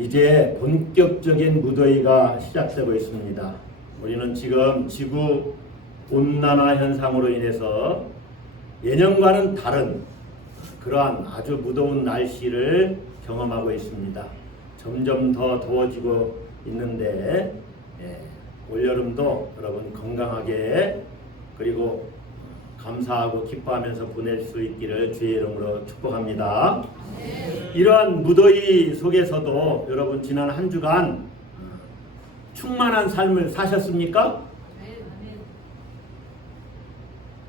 이제 본격적인 무더위가 시작되고 있습니다. 우리는 지금 지구 온난화 현상으로 인해서 예년과는 다른 그러한 아주 무더운 날씨를 경험하고 있습니다. 점점 더 더워지고 있는데 올여름도 여러분 건강하게 그리고 감사하고 기뻐하면서 보낼 수 있기를 주의 이름으로 축복합니다. 이러한 무더위 속에서도 여러분 지난 한 주간 충만한 삶을 사셨습니까?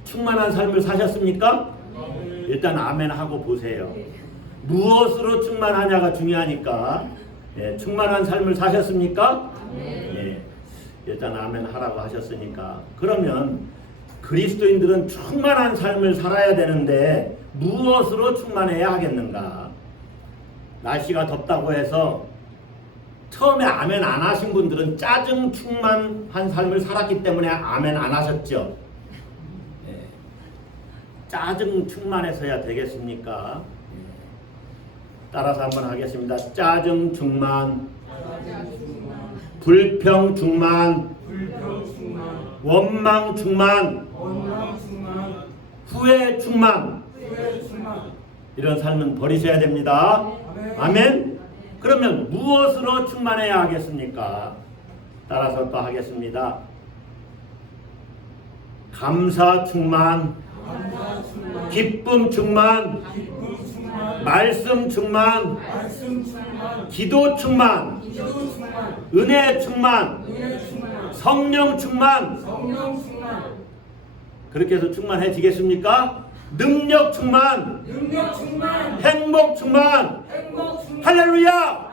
충만한 삶을 사셨습니까? 일단 아멘 하고 보세요. 무엇으로 충만하냐가 중요하니까 충만한 삶을 사셨습니까? 일단 아멘 하라고 하셨으니까 그러면 그리스도인들은 충만한 삶을 살아야 되는데 무엇으로 충만해야 하겠는가? 날씨가 덥다고 해서 처음에 아멘 안 하신 분들은 짜증 충만한 삶을 살았기 때문에 아멘 안 하셨죠. 짜증 충만해서야 되겠습니까? 따라서 한번 하겠습니다. 짜증 충만, 불평 충만, 원망 충만, 후회 충만, 이런 삶은 버리셔야 됩니다. 아멘. 그러면 무엇으로 충만해야 하겠습니까? 따라서 또 하겠습니다. 감사 충만, 기쁨 충만, 말씀 충만, 기도 충만, 은혜 충만, 성령 충만. 그렇게 해서 충만해지겠습니까? 능력 충만, 행복 충만. 할렐루야!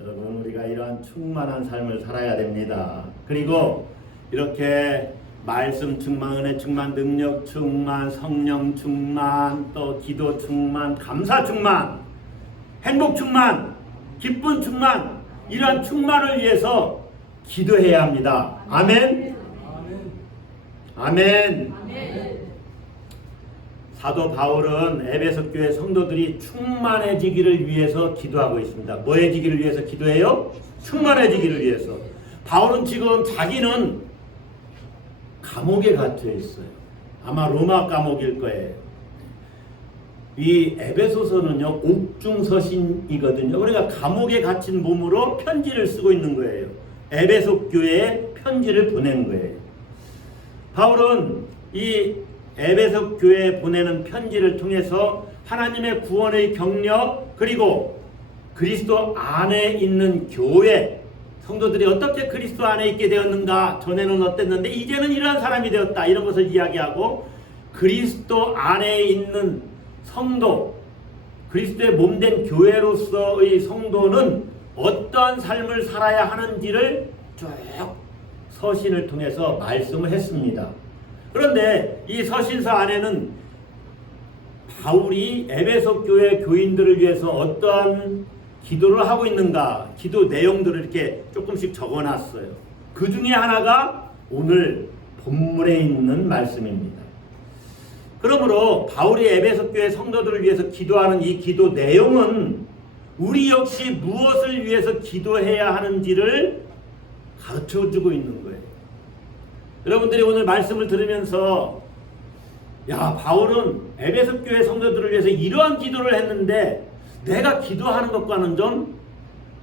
여러분 우리가 이러한 충만한 삶을 살아야 됩니다. 그리고 이렇게 말씀 충만, 은혜 충만, 능력 충만, 성령 충만, 또 기도 충만, 감사 충만, 행복 충만, 기쁨 충만, 이러한 충만을 위해서 기도해야 합니다. 아멘. 아멘. 사도 바울은 에베소 교회 성도들이 충만해지기를 위해서 기도하고 있습니다. 뭐해지기를 위해서 기도해요? 충만해지기를 위해서. 바울은 지금 자기는 감옥에 갇혀 있어요. 아마 로마 감옥일 거예요. 이 에베소서는요 옥중서신이거든요. 그러니까 감옥에 갇힌 몸으로 편지를 쓰고 있는 거예요. 에베소 교회에 편지를 보낸 거예요. 바울은 이 에베소 교회에 보내는 편지를 통해서 하나님의 구원의 경력 그리고 그리스도 안에 있는 교회 성도들이 어떻게 그리스도 안에 있게 되었는가, 전에는 어땠는데 이제는 이러한 사람이 되었다, 이런 것을 이야기하고 그리스도 안에 있는 성도, 그리스도의 몸된 교회로서의 성도는 어떠한 삶을 살아야 하는지를 쭉 서신을 통해서 말씀을 했습니다. 그런데 이 서신서 안에는 바울이 에베소 교회 교인들을 위해서 어떠한 기도를 하고 있는가, 기도 내용들을 이렇게 조금씩 적어놨어요. 그 중에 하나가 오늘 본문에 있는 말씀입니다. 그러므로 바울이 에베소 교회 성도들을 위해서 기도하는 이 기도 내용은 우리 역시 무엇을 위해서 기도해야 하는지를 가르쳐주고 있는 거예요. 여러분들이 오늘 말씀을 들으면서 야, 바울은 에베소 교회 성도들을 위해서 이러한 기도를 했는데 내가 기도하는 것과는 좀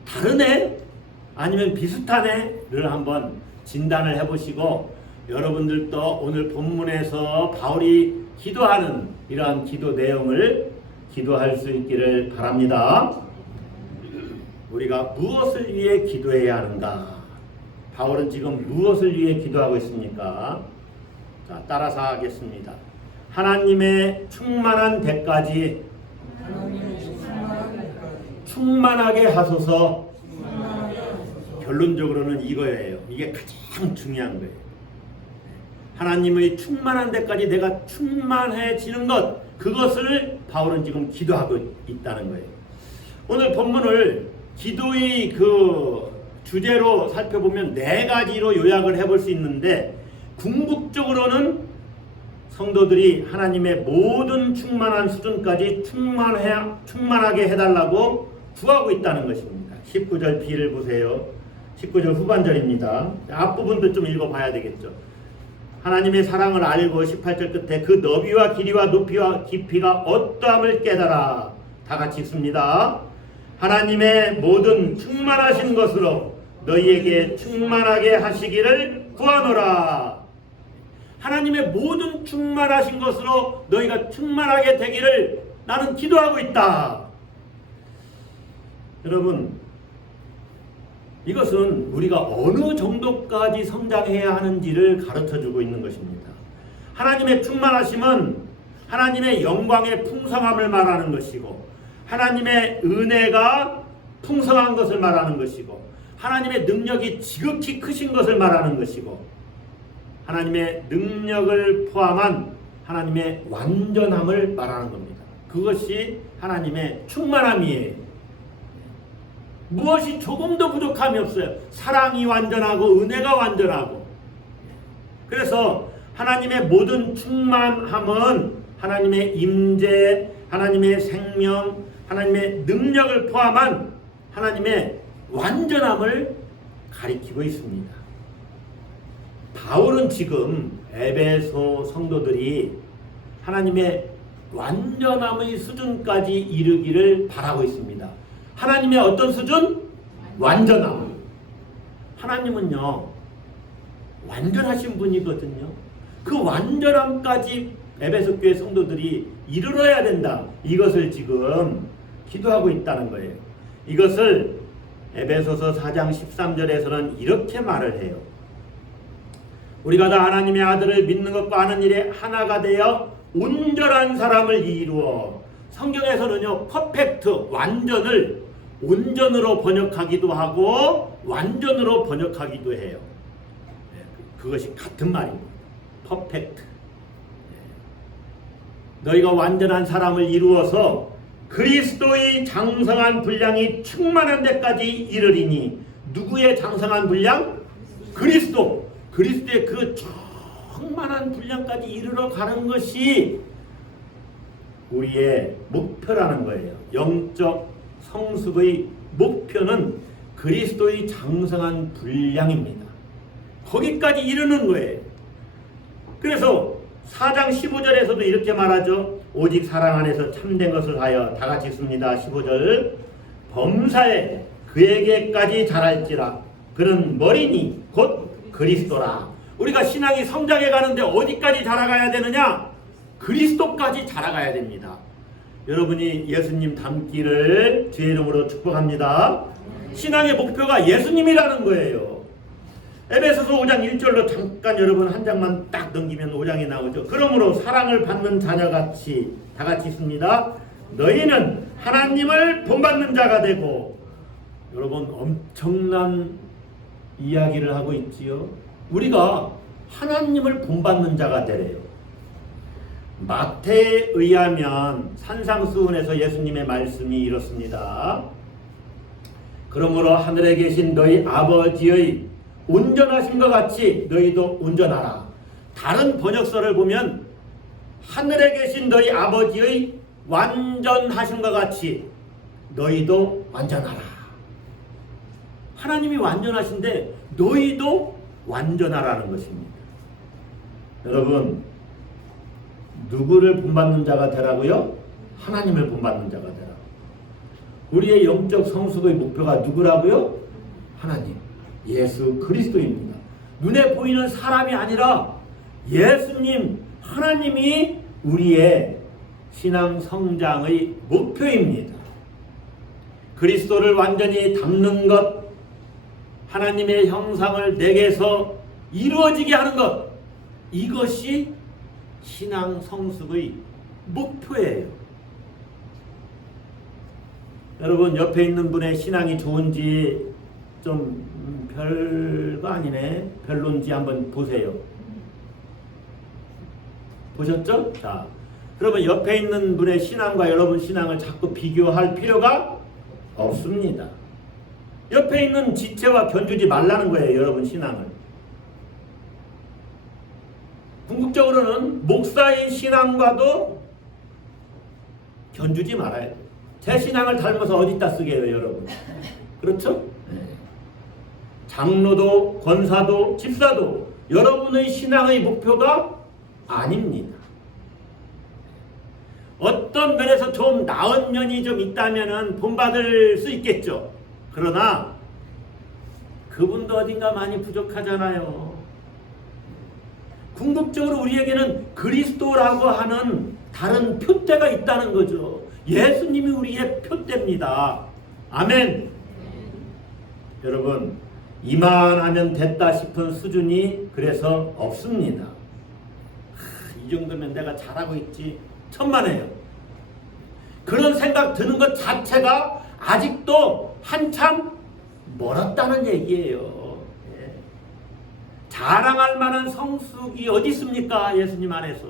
다르네? 아니면 비슷하네?를 한번 진단을 해보시고 여러분들도 오늘 본문에서 바울이 기도하는 이러한 기도 내용을 기도할 수 있기를 바랍니다. 우리가 무엇을 위해 기도해야 하는가? 바울은 지금 무엇을 위해 기도하고 있습니까? 자, 따라서 하겠습니다. 하나님의 충만한 때까지 충만하게 하소서. 결론적으로는 이거예요. 이게 가장 중요한 거예요. 하나님의 충만한 데까지 내가 충만해지는 것, 그것을 바울은 지금 기도하고 있다는 거예요. 오늘 본문을 기도의 그 주제로 살펴보면 네 가지로 요약을 해볼 수 있는데 궁극적으로는 성도들이 하나님의 모든 충만한 수준까지 충만하게 해달라고 구하고 있다는 것입니다. 19절 B를 보세요. 19절 후반절입니다. 앞부분도 좀 읽어봐야 되겠죠. 하나님의 사랑을 알고 18절 끝에 그 너비와 길이와 높이와 깊이가 어떠함을 깨달아. 다 같이 읽습니다. 하나님의 모든 충만하신 것으로 너희에게 충만하게 하시기를 구하노라. 하나님의 모든 충만하신 것으로 너희가 충만하게 되기를 나는 기도하고 있다. 여러분, 이것은 우리가 어느 정도까지 성장해야 하는지를 가르쳐주고 있는 것입니다. 하나님의 충만하심은 하나님의 영광의 풍성함을 말하는 것이고, 하나님의 은혜가 풍성한 것을 말하는 것이고, 하나님의 능력이 지극히 크신 것을 말하는 것이고, 하나님의 능력을 포함한 하나님의 완전함을 말하는 겁니다. 그것이 하나님의 충만함이에요. 무엇이 조금도 부족함이 없어요. 사랑이 완전하고 은혜가 완전하고. 그래서 하나님의 모든 충만함은 하나님의 임재, 하나님의 생명, 하나님의 능력을 포함한 하나님의 완전함을 가리키고 있습니다. 바울은 지금 에베소 성도들이 하나님의 완전함의 수준까지 이르기를 바라고 있습니다. 하나님의 어떤 수준? 완전함. 하나님은요, 완전하신 분이거든요. 그 완전함까지 에베소 교회 성도들이 이르러야 된다. 이것을 지금 기도하고 있다는 거예요. 이것을 에베소서 4장 13절에서는 이렇게 말을 해요. 우리가 다 하나님의 아들을 믿는 것과 아는 일에 하나가 되어 온전한 사람을 이루어. 성경에서는요, 퍼펙트, 완전을 온전으로 번역하기도 하고 완전으로 번역하기도 해요. 그것이 같은 말입니다. 퍼펙트. 너희가 완전한 사람을 이루어서 그리스도의 장성한 분량이 충만한 데까지 이르리니. 누구의 장성한 분량? 그리스도. 그리스도의 그 충만한 분량까지 이르러 가는 것이 우리의 목표라는 거예요. 영적 성숙의 목표는 그리스도의 장성한 분량입니다. 거기까지 이르는 거예요. 그래서 4장 15절에서도 이렇게 말하죠. 오직 사랑 안에서 참된 것을 하여. 다 같이 읽습니다. 15절. 범사에 그에게까지 자랄지라. 그는 머리니 곧 그리스도라. 우리가 신앙이 성장해 가는데 어디까지 자라가야 되느냐? 그리스도까지 자라가야 됩니다. 여러분이 예수님 닮기를 주의 이름으로 축복합니다. 신앙의 목표가 예수님이라는 거예요. 에베소서 5장 1절로 잠깐 여러분 한 장만 딱 넘기면 5장이 나오죠. 그러므로 사랑을 받는 자녀같이. 다 같이 있습니다. 너희는 하나님을 본받는 자가 되고. 여러분, 엄청난 이야기를 하고 있지요. 우리가 하나님을 본받는 자가 되래요. 마태에 의하면 산상수훈에서 예수님의 말씀이 이렇습니다. 그러므로 하늘에 계신 너희 아버지의 온전하신 것 같이 너희도 온전하라. 다른 번역서를 보면 하늘에 계신 너희 아버지의 완전하신 것 같이 너희도 완전하라. 하나님이 완전하신데 너희도 완전하라는 것입니다. 여러분, 누구를 본받는 자가 되라고요? 하나님을 본받는 자가 되라. 우리의 영적 성숙의 목표가 누구라고요? 하나님, 예수 그리스도입니다. 눈에 보이는 사람이 아니라 예수님, 하나님이 우리의 신앙 성장의 목표입니다. 그리스도를 완전히 닮는 것, 하나님의 형상을 내게서 이루어지게 하는 것, 이것이 신앙 성숙의 목표예요. 여러분, 옆에 있는 분의 신앙이 좋은지 좀 별거 아니네, 별론지 한번 보세요. 보셨죠? 자, 그러면 옆에 있는 분의 신앙과 여러분 신앙을 자꾸 비교할 필요가 없습니다. 옆에 있는 지체와 견주지 말라는 거예요. 여러분 신앙을 궁극적으로는 목사의 신앙과도 견주지 말아야 돼요. 제 신앙을 닮아서 어디다 쓰게 해요, 여러분? 그렇죠? 장로도, 권사도, 집사도 여러분의 신앙의 목표가 아닙니다. 어떤 면에서 좀 나은 면이 좀 있다면 본받을 수 있겠죠. 그러나 그분도 어딘가 많이 부족하잖아요. 궁극적으로 우리에게는 그리스도라고 하는 다른 표대가 있다는 거죠. 예수님이 우리의 표대입니다. 아멘. 여러분, 이만하면 됐다 싶은 수준이 그래서 없습니다. 이 정도면 내가 잘하고 있지 천만에요. 그런 생각 드는 것 자체가 아직도 한참 멀었다는 얘기예요. 자랑할 만한 성숙이 어디 있습니까? 예수님 안에서.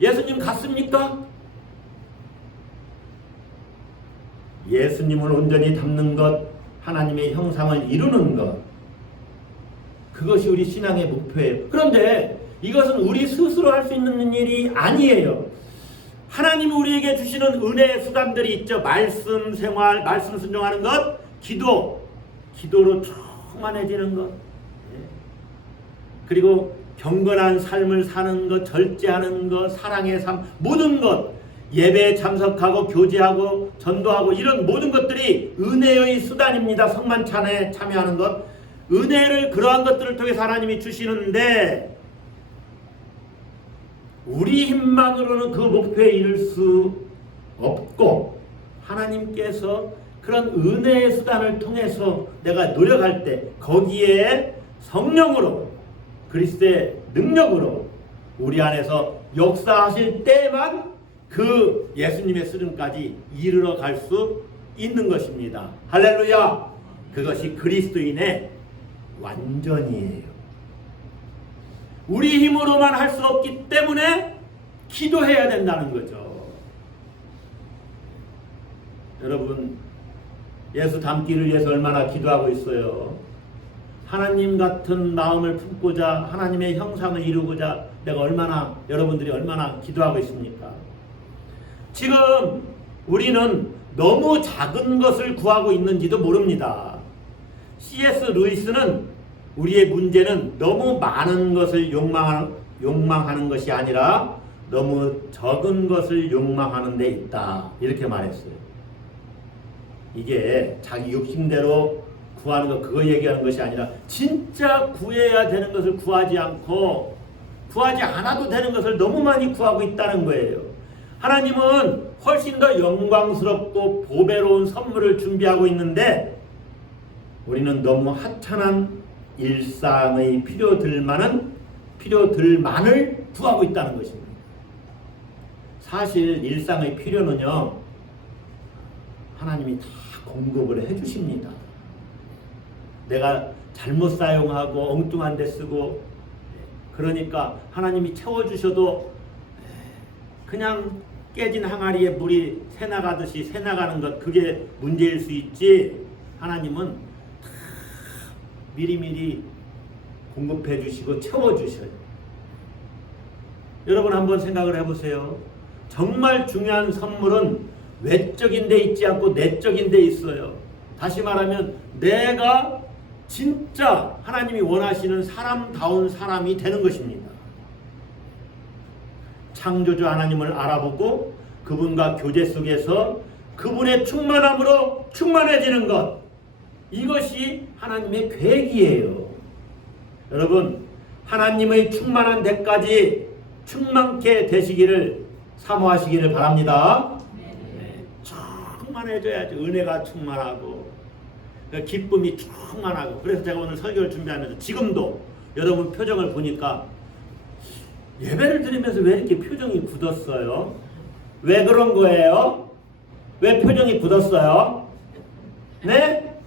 예수님 같습니까? 예수님을 온전히 닮는 것, 하나님의 형상을 이루는 것, 그것이 우리 신앙의 목표예요. 그런데 이것은 우리 스스로 할 수 있는 일이 아니에요. 하나님이 우리에게 주시는 은혜의 수단들이 있죠. 말씀 생활, 말씀 순종하는 것, 기도로 충만해지는 것, 그리고 경건한 삶을 사는 것, 절제하는 것, 사랑의 삶, 모든 것, 예배에 참석하고 교제하고 전도하고 이런 모든 것들이 은혜의 수단입니다. 성만찬에 참여하는 것, 은혜를 그러한 것들을 통해서 하나님이 주시는데 우리 힘만으로는 그 목표에 이를 수 없고 하나님께서 그런 은혜의 수단을 통해서 내가 노력할 때 거기에 성령으로 그리스도의 능력으로 우리 안에서 역사하실 때만 그 예수님의 수준까지 이르러 갈 수 있는 것입니다. 할렐루야! 그것이 그리스도인의 완전이에요. 우리 힘으로만 할 수 없기 때문에 기도해야 된다는 거죠. 여러분, 예수 닮기를 위해서 얼마나 기도하고 있어요. 하나님 같은 마음을 품고자 하나님의 형상을 이루고자 여러분들이 얼마나 기도하고 있습니까? 지금 우리는 너무 작은 것을 구하고 있는지도 모릅니다. C.S. 루이스는 우리의 문제는 너무 많은 것을 욕망하는 것이 아니라 너무 적은 것을 욕망하는 데 있다. 이렇게 말했어요. 이게 자기 욕심대로 구하는 것, 그거 얘기하는 것이 아니라 진짜 구해야 되는 것을 구하지 않고 구하지 않아도 되는 것을 너무 많이 구하고 있다는 거예요. 하나님은 훨씬 더 영광스럽고 보배로운 선물을 준비하고 있는데 우리는 너무 하찮은 일상의 필요들만을 구하고 있다는 것입니다. 사실 일상의 필요는요, 하나님이 다 공급을 해주십니다. 내가 잘못 사용하고 엉뚱한 데 쓰고 그러니까 하나님이 채워주셔도 그냥 깨진 항아리에 물이 새나가듯이 새나가는 것, 그게 문제일 수 있지, 하나님은 다 미리미리 공급해 주시고 채워주셔요. 여러분 한번 생각을 해보세요. 정말 중요한 선물은 외적인 데 있지 않고 내적인 데 있어요. 다시 말하면 내가 진짜 하나님이 원하시는 사람다운 사람이 되는 것입니다. 창조주 하나님을 알아보고 그분과 교제 속에서 그분의 충만함으로 충만해지는 것, 이것이 하나님의 계획이에요. 여러분, 하나님의 충만한 데까지 충만케 되시기를 사모하시기를 바랍니다. 네, 충만해져야지. 은혜가 충만하고 기쁨이 충만하고. 그래서 제가 오늘 설교를 준비하면서 지금도 여러분 표정을 보니까 예배를 드리면서 왜 이렇게 표정이 굳었어요? 왜 그런 거예요? 왜 표정이 굳었어요? 네?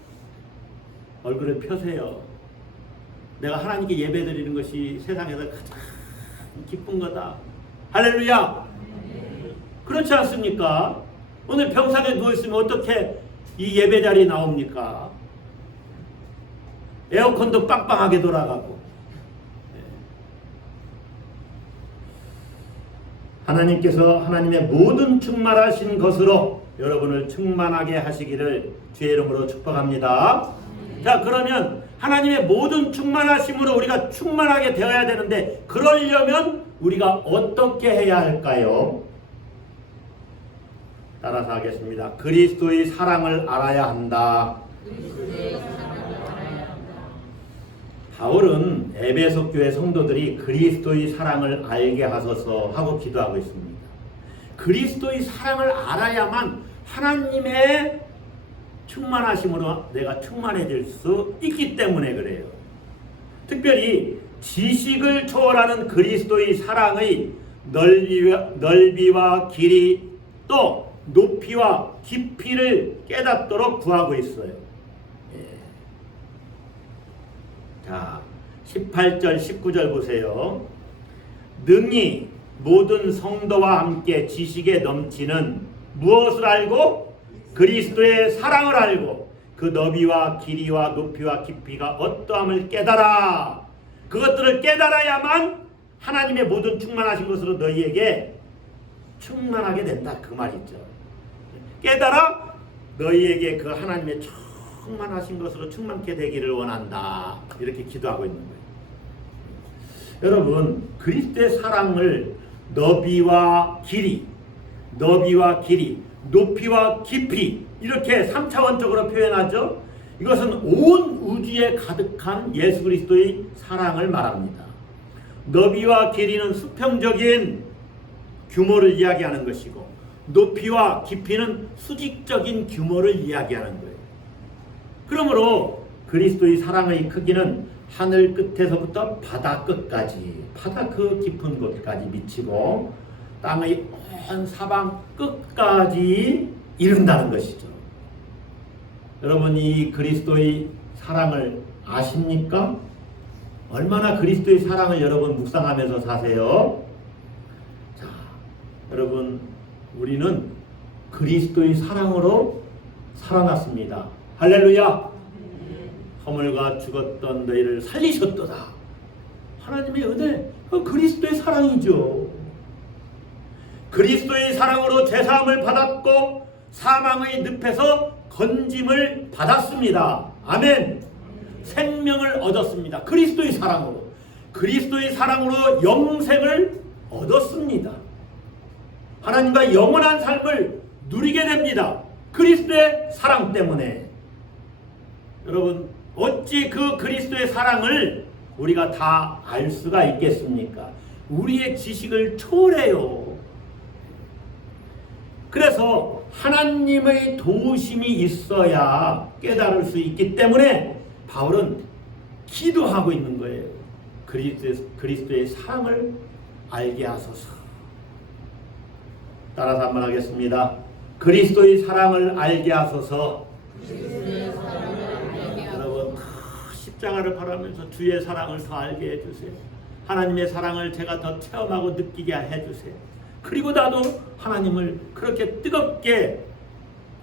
얼굴을 펴세요. 내가 하나님께 예배 드리는 것이 세상에서 가장 기쁜 거다. 할렐루야! 그렇지 않습니까? 오늘 병상에 누워있으면 어떻게 이 예배 자리에 나옵니까? 에어컨도 빵빵하게 돌아가고 하나님께서 하나님의 모든 충만하신 것으로 여러분을 충만하게 하시기를 주의 이름으로 축복합니다. 자, 그러면 하나님의 모든 충만하심으로 우리가 충만하게 되어야 되는데, 그러려면 우리가 어떻게 해야 할까요? 따라서 하겠습니다. 그리스도의 사랑을 알아야 한다. 바울은 에베소 교회 성도들이 그리스도의 사랑을 알게 하소서 하고 기도하고 있습니다. 그리스도의 사랑을 알아야만 하나님의 충만하심으로 내가 충만해질 수 있기 때문에 그래요. 특별히 지식을 초월하는 그리스도의 사랑의 넓이와 길이 또 높이와 깊이를 깨닫도록 구하고 있어요. 자, 18절 19절 보세요. 능히 모든 성도와 함께 지식에 넘치는 무엇을 알고? 그리스도의 사랑을 알고 그 너비와 길이와 높이와 깊이가 어떠함을 깨달아. 그것들을 깨달아야만 하나님의 모든 충만하신 것으로 너희에게 충만하게 된다, 그 말이죠. 깨달아 너희에게 그 하나님의 충만하신 것으로 충만케 되기를 원한다, 이렇게 기도하고 있는 거예요. 여러분, 그리스도의 사랑을 너비와 길이, 높이와 깊이 이렇게 3차원적으로 표현하죠. 이것은 온 우주에 가득한 예수 그리스도의 사랑을 말합니다. 너비와 길이는 수평적인 규모를 이야기하는 것이고, 높이와 깊이는 수직적인 규모를 이야기하는 거예요. 그러므로 그리스도의 사랑의 크기는 하늘 끝에서부터 바다 끝까지, 바다 그 깊은 곳까지 미치고 땅의 온 사방 끝까지 이른다는 것이죠. 여러분, 이 그리스도의 사랑을 아십니까? 얼마나 그리스도의 사랑을 여러분 묵상하면서 사세요? 자, 여러분, 우리는 그리스도의 사랑으로 살아났습니다. 할렐루야! 허물과 죽었던 너희를 살리셨도다. 하나님의 은혜, 그 그리스도의 사랑이죠. 그리스도의 사랑으로 제사함을 받았고 사망의 늪에서 건짐을 받았습니다. 아멘. 생명을 얻었습니다. 그리스도의 사랑으로. 그리스도의 사랑으로 영생을 얻었습니다. 하나님과 영원한 삶을 누리게 됩니다. 그리스도의 사랑 때문에. 여러분, 어찌 그 그리스도의 사랑을 우리가 다 알 수가 있겠습니까? 우리의 지식을 초월해요. 그래서 하나님의 도우심이 있어야 깨달을 수 있기 때문에 바울은 기도하고 있는 거예요. 그리스도의 사랑을 알게 하소서. 따라서 한번 하겠습니다. 그리스도의 사랑을 알게 하소서. 여러분, 십자가를 바라면서 주의 사랑을 더 알게 해주세요. 하나님의 사랑을 제가 더 체험하고 느끼게 해주세요. 그리고 나도 하나님을 그렇게 뜨겁게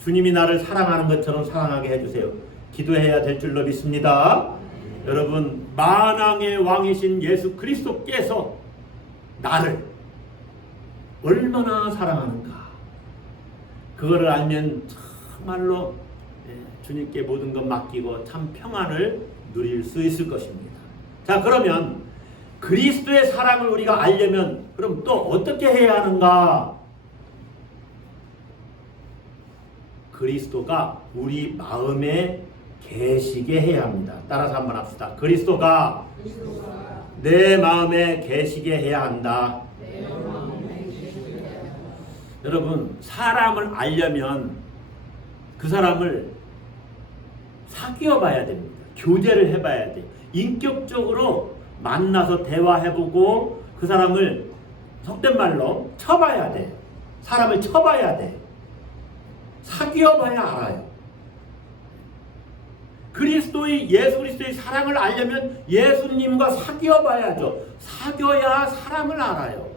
주님이 나를 사랑하는 것처럼 사랑하게 해주세요. 기도해야 될 줄로 믿습니다. 여러분, 만왕의 왕이신 예수 그리스도께서 나를 얼마나 사랑하는가, 그거를 알면 정말로 주님께 모든 것 맡기고 참 평안을 누릴 수 있을 것입니다. 자, 그러면 그리스도의 사랑을 우리가 알려면 그럼 또 어떻게 해야 하는가? 그리스도가 우리 마음에 계시게 해야 합니다. 따라서 한번 합시다. 그리스도가 내 마음에 계시게 해야 한다. 여러분, 사람을 알려면 그 사람을 사귀어 봐야 됩니다. 교제를 해봐야 돼요. 인격적으로 만나서 대화해보고 그 사람을 속된 말로 쳐봐야 돼. 사람을 쳐봐야 돼. 사귀어 봐야 알아요. 예수 그리스도의 사랑을 알려면 예수님과 사귀어 봐야죠. 사귀어야 사람을 알아요.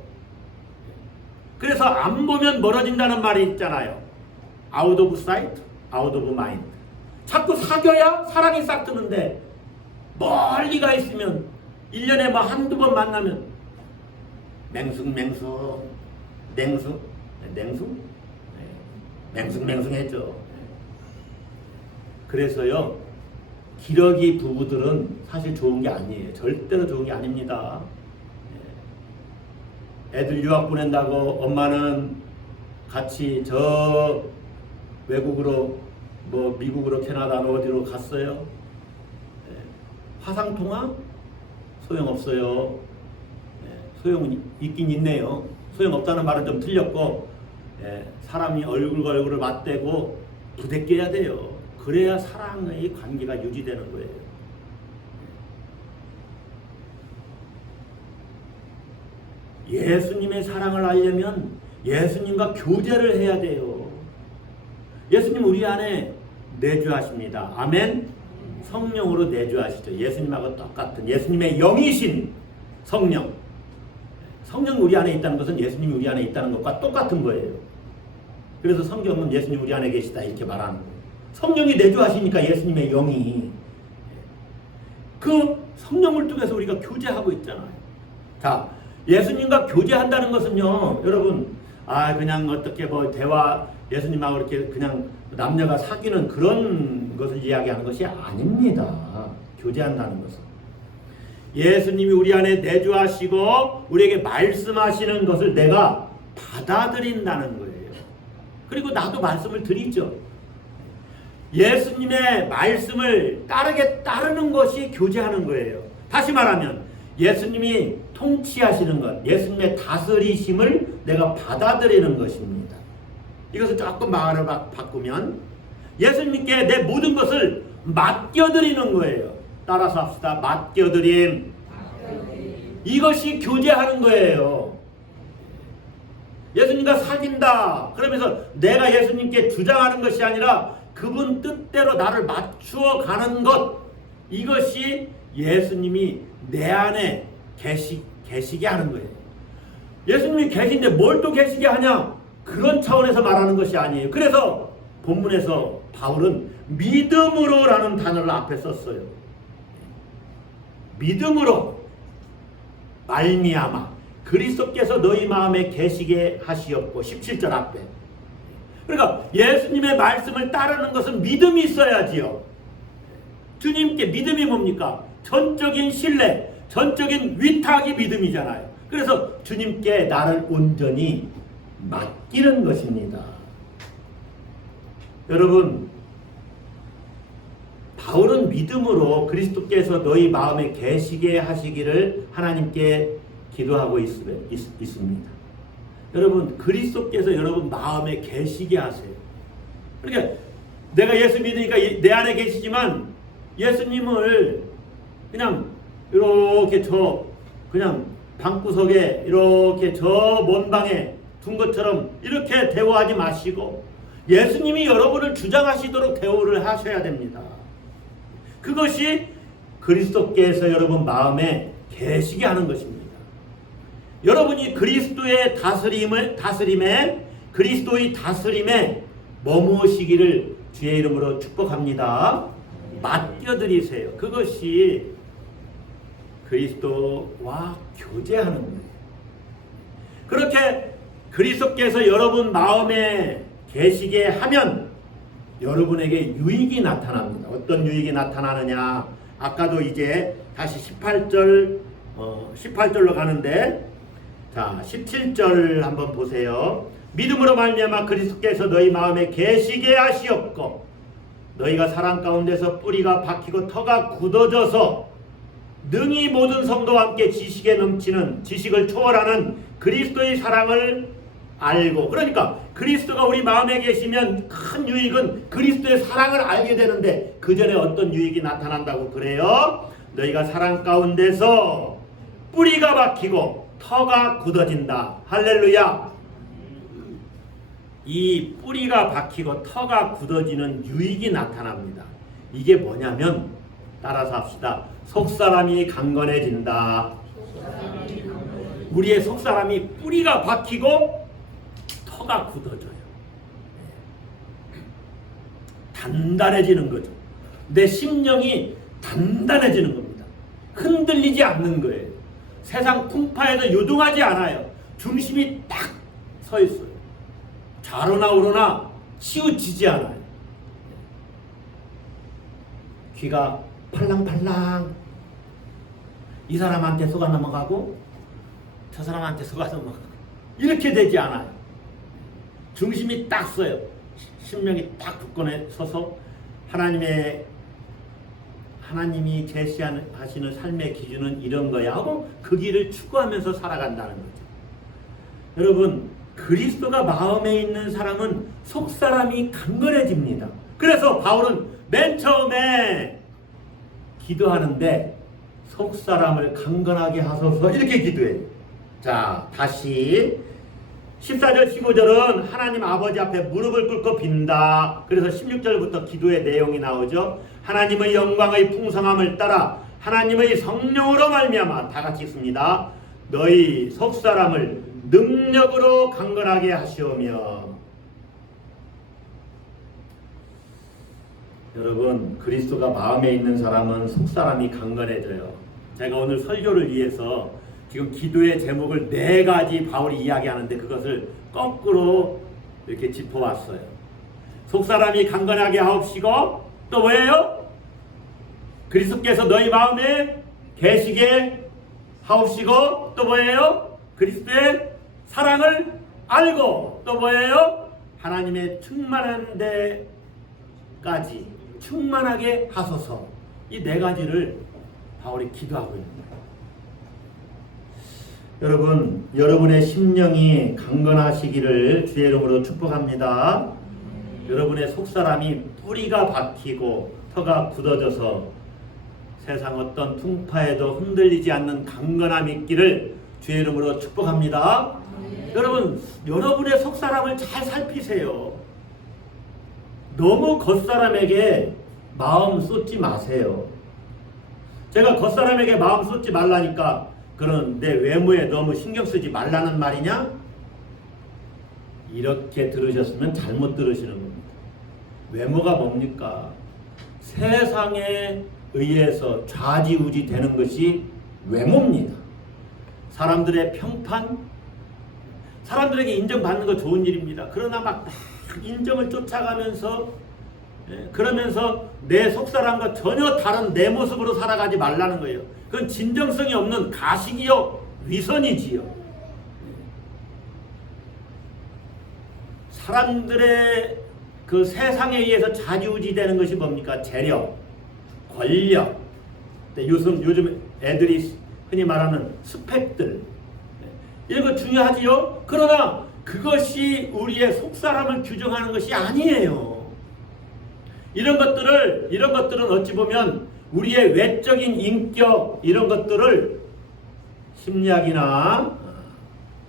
그래서 안 보면 멀어진다는 말이 있잖아요. Out of sight, out of mind. 자꾸 사귀어야 사랑이 싹 트는데 멀리 가 있으면 1년에 뭐 한두 번 만나면 맹숭맹숭 냉수? 냉수? 맹숭맹숭했죠. 그래서요, 기러기 부부들은 사실 좋은 게 아니에요. 절대로 좋은 게 아닙니다. 애들 유학 보낸다고 엄마는 같이 저 외국으로 뭐 미국으로 캐나다로 어디로 갔어요. 화상통화? 소용없어요. 소용은 있긴 있네요. 소용없다는 말은 좀 틀렸고, 사람이 얼굴과 얼굴을 맞대고 부대껴야 돼요. 그래야 사랑의 관계가 유지되는 거예요. 예수님의 사랑을 알려면 예수님과 교제를 해야 돼요. 예수님 우리 안에 내주하십니다. 아멘. 성령으로 내주하시죠. 예수님하고 똑같은 예수님의 영이신 성령. 성령 우리 안에 있다는 것은 예수님이 우리 안에 있다는 것과 똑같은 거예요. 그래서 성경은 예수님 우리 안에 계시다 이렇게 말하는 거예요. 성령이 내주하시니까 예수님의 영이, 그 성령을 통해서 우리가 교제하고 있잖아요. 자, 예수님과 교제한다는 것은요, 여러분, 그냥 어떻게 뭐 대화, 예수님하고 이렇게 그냥 남녀가 사귀는 그런 것을 이야기하는 것이 아닙니다. 교제한다는 것은 예수님이 우리 안에 내주하시고 우리에게 말씀하시는 것을 내가 받아들인다는 거예요. 그리고 나도 말씀을 드리죠. 예수님의 말씀을 따르는 것이 교제하는 거예요. 다시 말하면 예수님이 통치하시는 것, 예수님의 다스리심을 내가 받아들이는 것입니다. 이것을 조금 말을 바꾸면 예수님께 내 모든 것을 맡겨드리는 거예요. 따라서 합시다. 맡겨드림. 이것이 교제하는 거예요. 예수님과 사귄다. 그러면서 내가 예수님께 주장하는 것이 아니라 그분 뜻대로 나를 맞추어 가는 것, 이것이 예수님이 내 안에 계시게 하는 거예요. 예수님이 계신데 뭘 또 계시게 하냐? 그런 차원에서 말하는 것이 아니에요. 그래서 본문에서 바울은 믿음으로라는 단어를 앞에 썼어요. 믿음으로 말미암아 그리스도께서 너희 마음에 계시게 하시었고, 17절 앞에. 그러니까 예수님의 말씀을 따르는 것은 믿음이 있어야지요. 주님께 믿음이 뭡니까? 전적인 신뢰, 전적인 위탁이 믿음이잖아요. 그래서 주님께 나를 온전히 맡기는 것입니다. 여러분, 바울은 믿음으로 그리스도께서 너희 마음에 계시게 하시기를 하나님께 기도하고 있습니다. 여러분, 그리스도께서 여러분 마음에 계시게 하세요. 그러니까 내가 예수 믿으니까 내 안에 계시지만 예수님을 그냥 이렇게 그냥 방구석에 이렇게 저 먼 방에 둔 것처럼 이렇게 대우하지 마시고 예수님이 여러분을 주장하시도록 대우를 하셔야 됩니다. 그것이 그리스도께서 여러분 마음에 계시게 하는 것입니다. 여러분이 그리스도의 다스림에 그리스도의 다스림에 머무시기를 주의 이름으로 축복합니다. 맡겨드리세요. 그것이 그리스도와 교제하는 거예요. 그렇게 그리스도께서 여러분 마음에 계시게 하면 여러분에게 유익이 나타납니다. 어떤 유익이 나타나느냐? 아까도 이제 다시 18절로 가는데, 자 17절 한번 보세요. 믿음으로 말미암아 그리스도께서 너희 마음에 계시게 하시었고 너희가 사랑 가운데서 뿌리가 박히고 터가 굳어져서 능히 모든 성도와 함께 지식에 넘치는 지식을 초월하는 그리스도의 사랑을 알고, 그러니까 그리스도가 우리 마음에 계시면 큰 유익은 그리스도의 사랑을 알게 되는데 그 전에 어떤 유익이 나타난다고 그래요? 너희가 사랑 가운데서 뿌리가 박히고 터가 굳어진다. 할렐루야. 이 뿌리가 박히고 터가 굳어지는 유익이 나타납니다. 이게 뭐냐면, 따라서 합시다. 속사람이 강건해진다. 우리의 속사람이 뿌리가 박히고 터가 굳어져요. 단단해지는 거죠. 내 심령이 단단해지는 겁니다. 흔들리지 않는 거예요. 세상 풍파에도 요동하지 않아요. 중심이 딱 서 있어요. 좌로나 우로나 치우치지 않아요. 귀가 팔랑팔랑 이 사람한테 속아 넘어가고 저 사람한테 속아 넘어가고 이렇게 되지 않아요. 중심이 딱 서요. 신명이 딱 굳건해 서서 하나님이 제시하시는 삶의 기준은 이런 거야 하고 그 길을 추구하면서 살아간다는 거죠. 여러분, 그리스도가 마음에 있는 사람은 속사람이 강건해집니다. 그래서 바울은 맨 처음에 기도하는데 속사람을 강건하게 하소서 이렇게 기도해요. 자, 다시 14절 15절은 하나님 아버지 앞에 무릎을 꿇고 빈다. 그래서 16절부터 기도의 내용이 나오죠. 하나님의 영광의 풍성함을 따라 하나님의 성령으로 말미암아 다 같이 읽습니다. 너희 속사람을 능력으로 강건하게 하시오며. 여러분, 그리스도가 마음에 있는 사람은 속사람이 강건해져요. 제가 오늘 설교를 위해서 지금 기도의 제목을 4가지 바울이 이야기하는데 그것을 거꾸로 이렇게 짚어왔어요. 속사람이 강건하게 하옵시고 또 뭐예요? 그리스도께서 너희 마음에 계시게 하옵시고 또 뭐예요? 그리스도의 사랑을 알고 또 뭐예요? 하나님의 충만한 데까지 충만하게 하소서. 이 4가지를 바울이 기도하고 있는 거예요. 여러분, 여러분의 심령이 강건하시기를 주의 이름으로 축복합니다. 여러분의 속사람이 뿌리가 박히고 터가 굳어져서 세상 어떤 풍파에도 흔들리지 않는 강건함이 있기를 주의 이름으로 축복합니다. 여러분, 여러분의 속사람을 잘 살피세요. 너무 겉사람에게 마음 쏟지 마세요. 제가 겉사람에게 마음 쏟지 말라니까 그런 내 외모에 너무 신경 쓰지 말라는 말이냐? 이렇게 들으셨으면 잘못 들으시는 겁니다. 외모가 뭡니까? 세상에 의해서 좌지우지 되는 것이 외모입니다. 사람들의 평판, 사람들에게 인정받는 거 좋은 일입니다. 그러나 막 인정을 쫓아가면서 그러면서 내 속사람과 전혀 다른 내 모습으로 살아가지 말라는 거예요. 그건 진정성이 없는 가식이요 위선이지요. 사람들의 그 세상에 의해서 좌지우지 되는 것이 뭡니까? 재력, 권력, 요즘 애들이 흔히 말하는 스펙들, 이런 거 중요하지요. 그러나 그것이 우리의 속사람을 규정하는 것이 아니에요. 이런 것들은 어찌 보면 우리의 외적인 인격 이런 것들을 심리학이나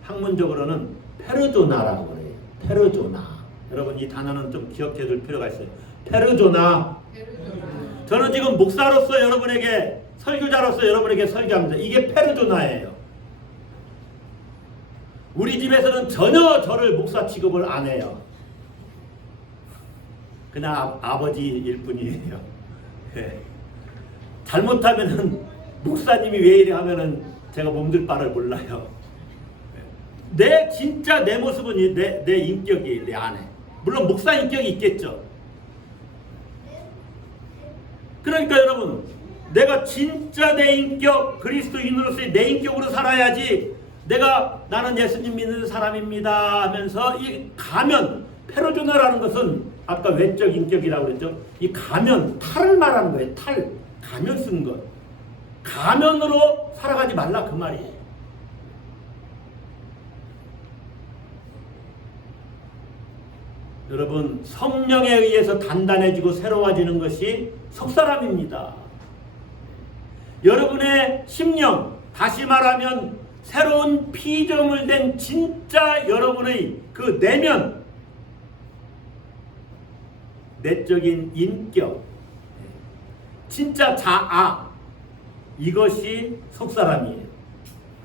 학문적으로는 페르조나라고 그래요. 페르조나. 여러분, 이 단어는 좀 기억해 둘 필요가 있어요. 페르조나. 저는 지금 목사로서 여러분에게, 설교자로서 여러분에게 설교합니다. 이게 페르조나예요. 우리 집에서는 전혀 저를 목사 취급을 안 해요. 그냥 아버지일 뿐이에요. 네. 잘못하면은 목사님이 왜 이래 하면은 제가 몸둘 바를 몰라요. 진짜 내 모습은 내 인격이 내 안에. 물론 목사 인격이 있겠죠. 그러니까 여러분, 내가 진짜 내 인격, 그리스도인으로서의 내 인격으로 살아야지. 나는 예수님 믿는 사람입니다 하면서 이 가면, 페르조나라는 것은 아까 외적 인격이라고 그랬죠. 이 가면, 탈을 말하는 거예요. 탈, 가면 쓴 것. 가면으로 살아가지 말라 그 말이에요. 여러분, 성령에 의해서 단단해지고 새로워지는 것이 속사람입니다. 여러분의 심령, 다시 말하면 새로운 피조물 된 진짜 여러분의 그 내면, 내적인 인격, 진짜 자아, 이것이 속사람이에요.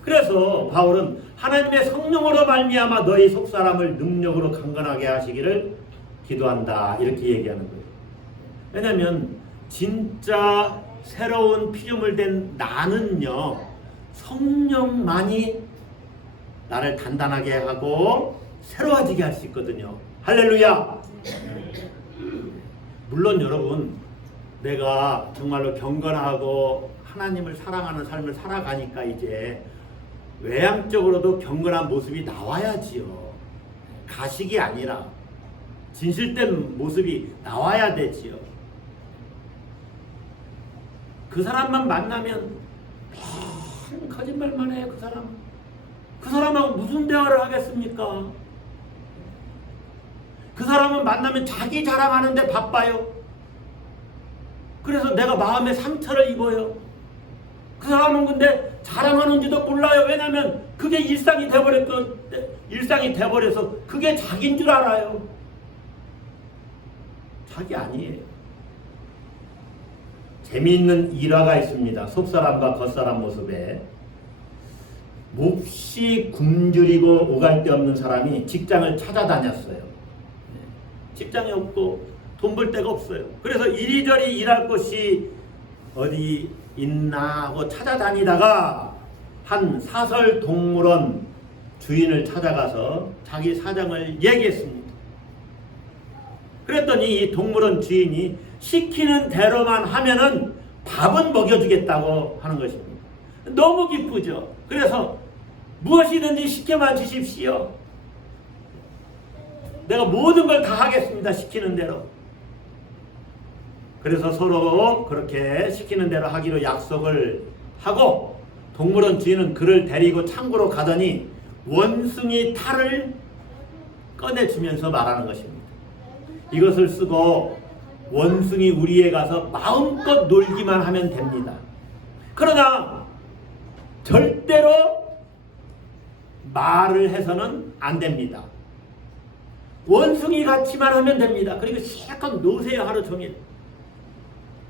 그래서 바울은 하나님의 성령으로 말미암아 너희 속사람을 능력으로 강건하게 하시기를 기도한다 이렇게 얘기하는 거예요. 왜냐하면 진짜 새로운 피조물 된 나는요, 성령만이 나를 단단하게 하고 새로워지게 할 수 있거든요. 할렐루야. 물론 여러분, 내가 정말로 경건하고 하나님을 사랑하는 삶을 살아가니까 이제 외향적으로도 경건한 모습이 나와야지요. 가식이 아니라 진실된 모습이 나와야 되지요. 그 사람만 만나면 거짓말만 해요. 그 사람하고 무슨 대화를 하겠습니까? 그 사람은 만나면 자기 자랑하는데 바빠요. 그래서 내가 마음에 상처를 입어요. 그 사람은 근데 자랑하는지도 몰라요. 왜냐하면 그게 일상이 돼버려서 그게 자기인 줄 알아요. 자기 아니에요. 재미있는 일화가 있습니다. 속사람과 겉사람 모습에. 몹시 굶주리고 오갈 데 없는 사람이 직장을 찾아다녔어요. 직장이 없고 돈 벌 데가 없어요. 그래서 이리저리 일할 곳이 어디 있나 하고 찾아다니다가 한 사설동물원 주인을 찾아가서 자기 사정을 얘기했습니다. 그랬더니 이 동물원 주인이 시키는 대로만 하면은 밥은 먹여주겠다고 하는 것입니다. 너무 기쁘죠. 그래서 무엇이든지 시켜만 주십시오. 내가 모든 걸 다 하겠습니다. 시키는 대로. 그래서 서로 그렇게 시키는 대로 하기로 약속을 하고 동물원 주인은 그를 데리고 창고로 가더니 원숭이 탈을 꺼내주면서 말하는 것입니다. 이것을 쓰고 원숭이 우리에 가서 마음껏 놀기만 하면 됩니다. 그러나 절대로 말을 해서는 안 됩니다. 원숭이 같이만 하면 됩니다. 그리고 실컷 노세요. 하루 종일.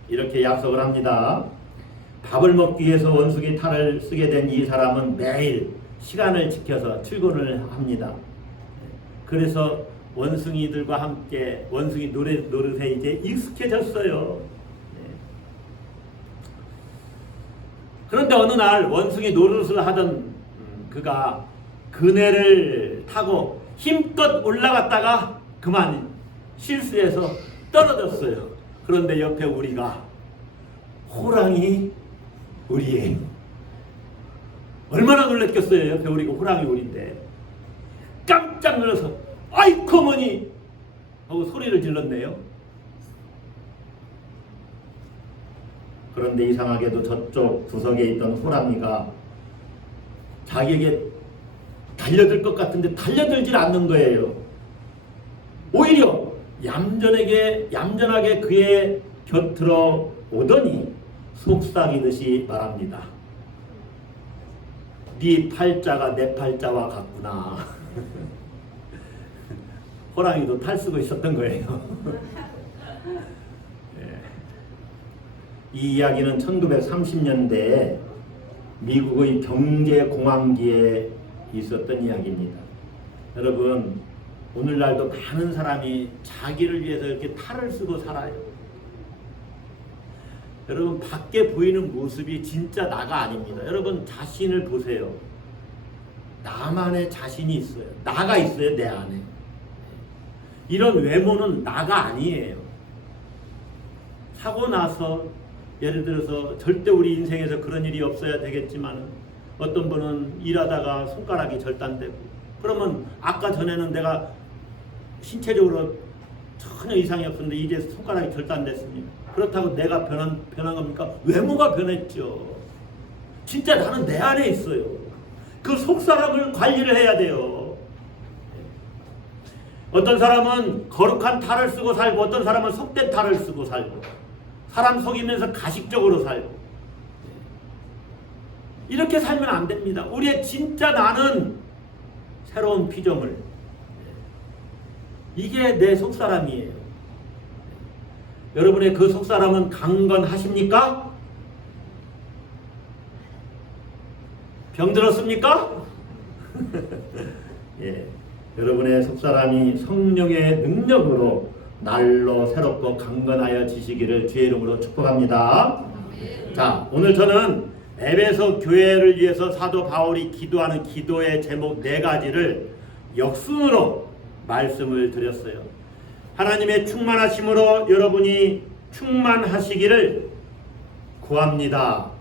이렇게 약속을 합니다. 밥을 먹기 위해서 원숭이 탈을 쓰게 된 이 사람은 매일 시간을 지켜서 출근을 합니다. 그래서 원숭이들과 함께 원숭이 노릇에 이제 익숙해졌어요. 그런데 어느 날 원숭이 노릇을 하던 그가 그네를 타고 힘껏 올라갔다가 그만 실수해서 떨어졌어요. 그런데 옆에 우리가 호랑이 우리예요. 얼마나 놀랬겠어요. 옆에 우리가 호랑이 우리인데 깜짝 놀라서 아이쿠 어머니 하고 소리를 질렀네요. 그런데 이상하게도 저쪽 구석에 있던 호랑이가 자기에게 달려들 것 같은데 달려들질 않는 거예요. 오히려 얌전하게 그의 곁으로 오더니 속삭이듯이 말합니다. 네 팔자가 내 팔자와 같구나. 호랑이도 탈 쓰고 있었던 거예요. 이 이야기는 1930년대에 미국의 경제공황기에 있었던 이야기입니다. 여러분, 오늘날도 많은 사람이 자기를 위해서 이렇게 탈을 쓰고 살아요. 여러분, 밖에 보이는 모습이 진짜 나가 아닙니다. 여러분, 자신을 보세요. 나만의 자신이 있어요. 나가 있어요, 내 안에. 이런 외모는 나가 아니에요. 사고 나서 예를 들어서 절대 우리 인생에서 그런 일이 없어야 되겠지만 어떤 분은 일하다가 손가락이 절단되고 그러면 아까 전에는 내가 신체적으로 전혀 이상이 없었는데 이제 손가락이 절단됐습니다. 그렇다고 내가 변한 겁니까? 외모가 변했죠. 진짜 나는 내 안에 있어요. 그 속사람을 관리를 해야 돼요. 어떤 사람은 거룩한 탈을 쓰고 살고 어떤 사람은 속된 탈을 쓰고 살고 사람 속이면서 가식적으로 살고 이렇게 살면 안 됩니다. 우리의 진짜 나는 새로운 피조물. 이게 내 속사람이에요. 여러분의 그 속사람은 강건하십니까? 병들었습니까? 예. 여러분의 속사람이 성령의 능력으로 날로 새롭고 강건하여 지시기를 주의 이름으로 축복합니다. 자, 오늘 저는 에베소 교회를 위해서 사도 바울이 기도하는 기도의 제목 4가지를 역순으로 말씀을 드렸어요. 하나님의 충만하심으로 여러분이 충만하시기를 구합니다.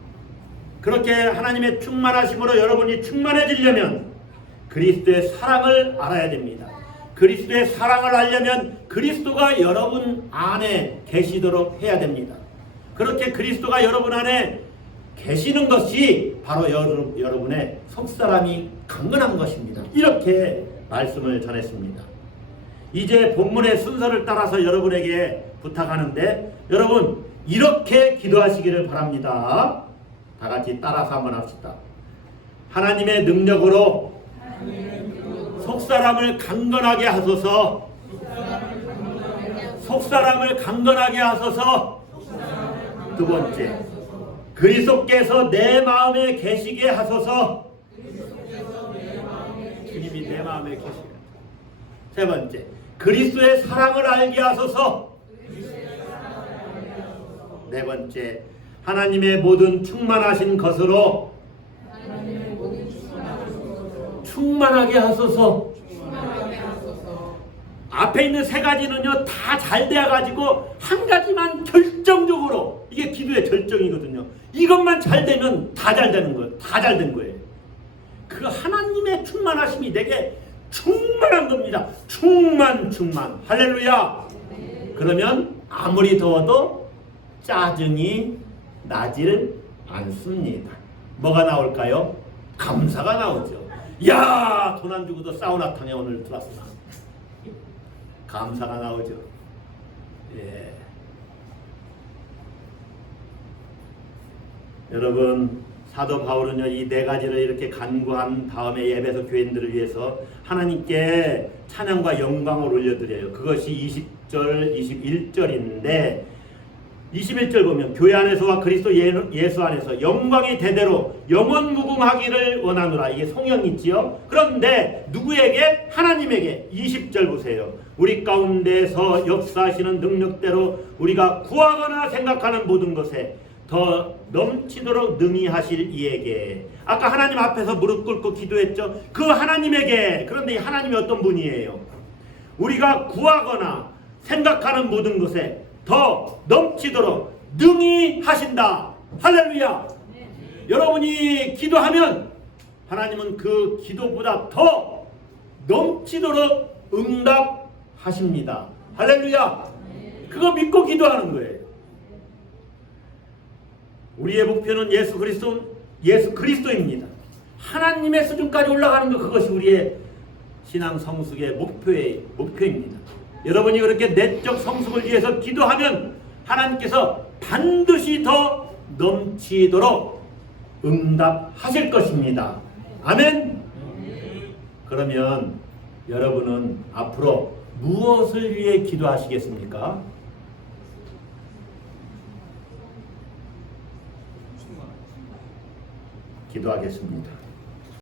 그렇게 하나님의 충만하심으로 여러분이 충만해지려면 그리스도의 사랑을 알아야 됩니다. 그리스도의 사랑을 알려면 그리스도가 여러분 안에 계시도록 해야 됩니다. 그렇게 그리스도가 여러분 안에 계시는 것이 바로 여러분의 속사람이 강건한 것입니다. 이렇게 말씀을 전했습니다. 이제 본문의 순서를 따라서 여러분에게 부탁하는데 여러분 이렇게 기도하시기를 바랍니다. 다 같이 따라서 한번 합시다. 하나님의 능력으로 속사람을 강건하게 하소서. 속사람을 강건하게 하소서. 두 번째, 그리스도께서 내 마음에 계시게 하소서. 주님이 내 마음에 계시게. 세 번째, 그리스도의 사랑을 알게 하소서. 네 번째, 하나님의 모든 충만하신 것으로 충만하게 하소서. 앞에 있는 세 가지는요 다 잘 되어가지고 한 가지만 결정적으로, 이게 기도의 결정이거든요. 이것만 잘 되면 다 잘 되는 거예요. 다 잘 된 거예요. 그 하나님의 충만하심이 내게 충만한 겁니다. 충만. 할렐루야. 그러면 아무리 더워도 짜증이 나질 않습니다. 뭐가 나올까요? 감사가 나오죠. 야, 돈 안 주고도 사우나탕에 오늘 들어왔어. 감사가 나오죠. 예. 여러분, 사도 바울은요 이 네 가지를 이렇게 간구한 다음에 에베소 교인들을 위해서 하나님께 찬양과 영광을 올려드려요. 그것이 20절, 21절인데 21절 보면 교회 안에서와 그리스도 예수 안에서 영광이 대대로 영원 무궁하기를 원하노라. 이게 성령이지요. 그런데 누구에게? 하나님에게. 20절 보세요. 우리 가운데서 역사하시는 능력대로 우리가 구하거나 생각하는 모든 것에 더 넘치도록 능히 하실 이에게. 아까 하나님 앞에서 무릎 꿇고 기도했죠. 그 하나님에게. 그런데 이 하나님이 어떤 분이에요? 우리가 구하거나 생각하는 모든 것에 더 넘치도록 능히 하신다. 할렐루야. 여러분이 기도하면 하나님은 그 기도보다 더 넘치도록 응답하십니다. 할렐루야. 그거 믿고 기도하는 거예요. 우리의 목표는 예수 그리스도입니다. 하나님의 수준까지 올라가는 것, 그것이 우리의 신앙 성숙의 목표입니다. 여러분이 그렇게 내적 성숙을 위해서 기도하면 하나님께서 반드시 더 넘치도록 응답하실 것입니다. 아멘. 그러면 여러분은 앞으로 무엇을 위해 기도하시겠습니까? 기도하겠습니다.